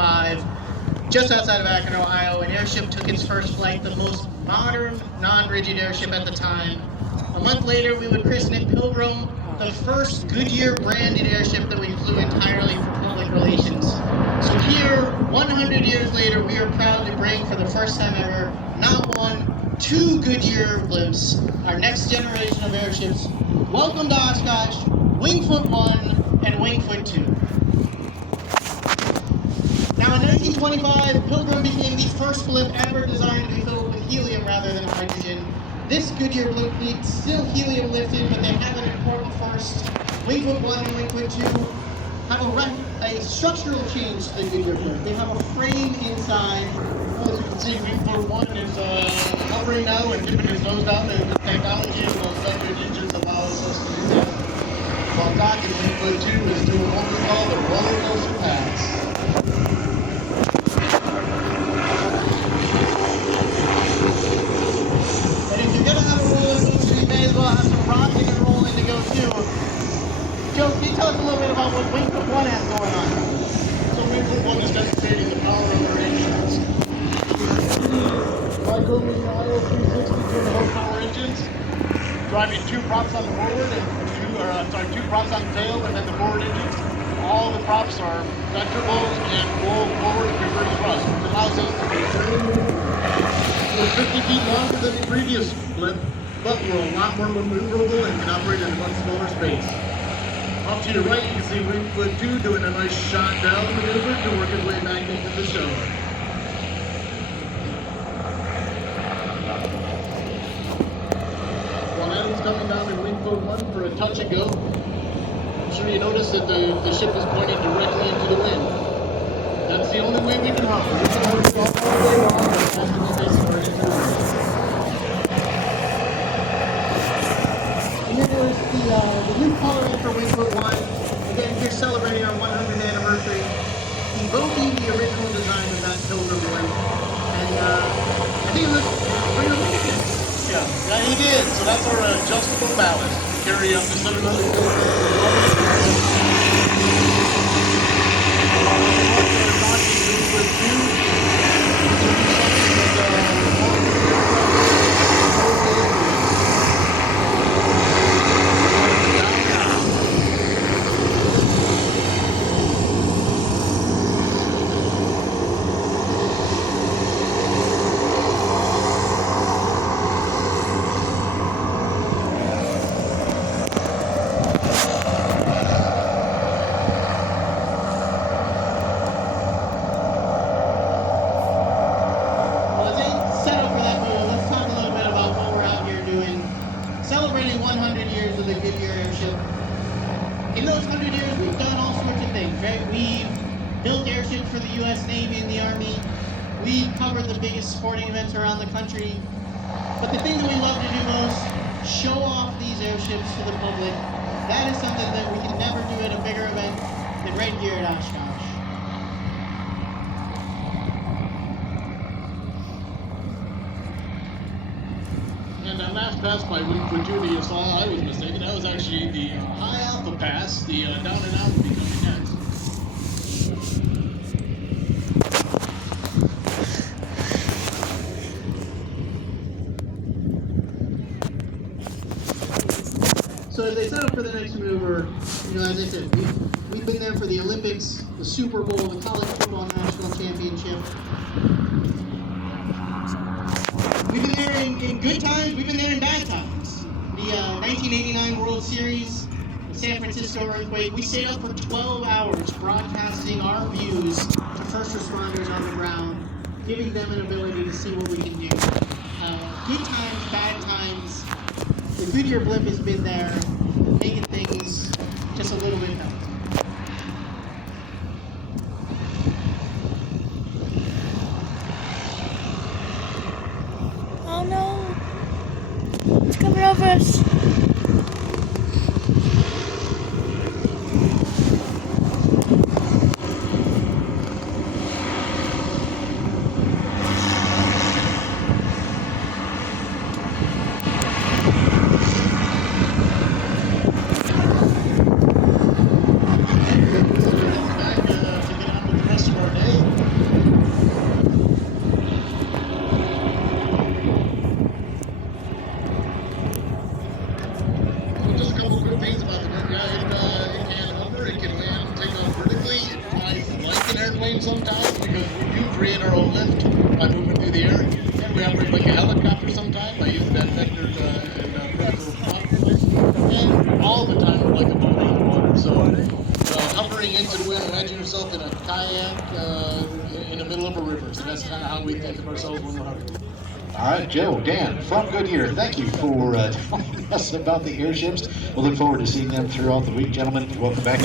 1925, just outside of Akron, Ohio, an airship took its first flight, the most modern, non-rigid airship at the time. A month later, we would christen it Pilgrim, the first Goodyear branded airship that we flew entirely for public relations. So here, 100 years later, we are proud to bring, for the first time ever, not one, two Goodyear blips, our next generation of airships. Welcome to Oshkosh, Wingfoot 1 and Wingfoot 2. Now in 1925, Pilgrim became the first blip ever designed to be filled with helium rather than hydrogen. This Goodyear blip fleet still helium lifted, but they have an important first. Wingfoot 1 and Wingfoot 2 have a structural change to the Goodyear blip. They have a frame inside. As you can see, Wingfoot 1 is hovering now and dipping his nose down, and the technology of those separate engines allows us to do that. While docking, Wingfoot 2 is doing what we call the roller coaster pass. And if you're going to have a roller coaster, you may as well have some rocking and rolling to go too. Joe, can you tell us a little bit about what Wingfoot 1 has going on? So Wingfoot 1 is demonstrating the power of their engines. Lycoming Auto 360 200-horsepower engines, driving two props on the forward and two props on the tail, and then the forward engines. All the props are got turbos and roll forward and reverse thrust, which allows us to be 50 feet longer than the previous blip, but we're a lot more maneuverable and can operate in a much smaller space. Off to your right, you can see Wingfoot 2 doing a nice shot down maneuver to work his way back into the show. While Adam's coming down in Wingfoot 1 for a touch and go, I'm sure you notice that the ship is pointing directly into the wind. That's the only way we can hover. We can hover all the way long, but it has to be facing right into the wind. And here is the new coloring for Wingfoot 1. Again, here celebrating our 100th anniversary. Evoking the original design of that Pilgrim blimp. And I think it looks pretty amazing. Yeah, he did. So that's our adjustable ballast. Carry up to 700 Celebrating 100 years of the Goodyear airship. In those 100 years, we've done all sorts of things, right? We've built airships for the U.S. Navy and the Army. We've covered the biggest sporting events around the country. But the thing that we love to do most, show off these airships to the public. That is something that we can never do at a bigger event than right here at Oshkosh. And that last pass by Wingfoot 2 that you saw, I was mistaken. That was actually the high alpha pass. The down and out will be coming next. So as they set up for the next maneuver, as I said, we've been there for the Olympics, the Super Bowl, the College Football National Championship. We've been there in good times, we've been there in bad times. The 1989 World Series, the San Francisco earthquake, we stayed up for 12 hours broadcasting our views to first responders on the ground, giving them an ability to see what we can do. Good times, bad times, the Goodyear blip has been there, making things just a little bit better. Oh no! It's coming over us. Back to get on with the rest of our day. kayak in the middle of a river. So that's kind of how we think of ourselves when we're hunting. All right, Joe, Dan from Goodyear, thank you for telling us about the airships. We'll look forward to seeing them throughout the week. Gentlemen, welcome back.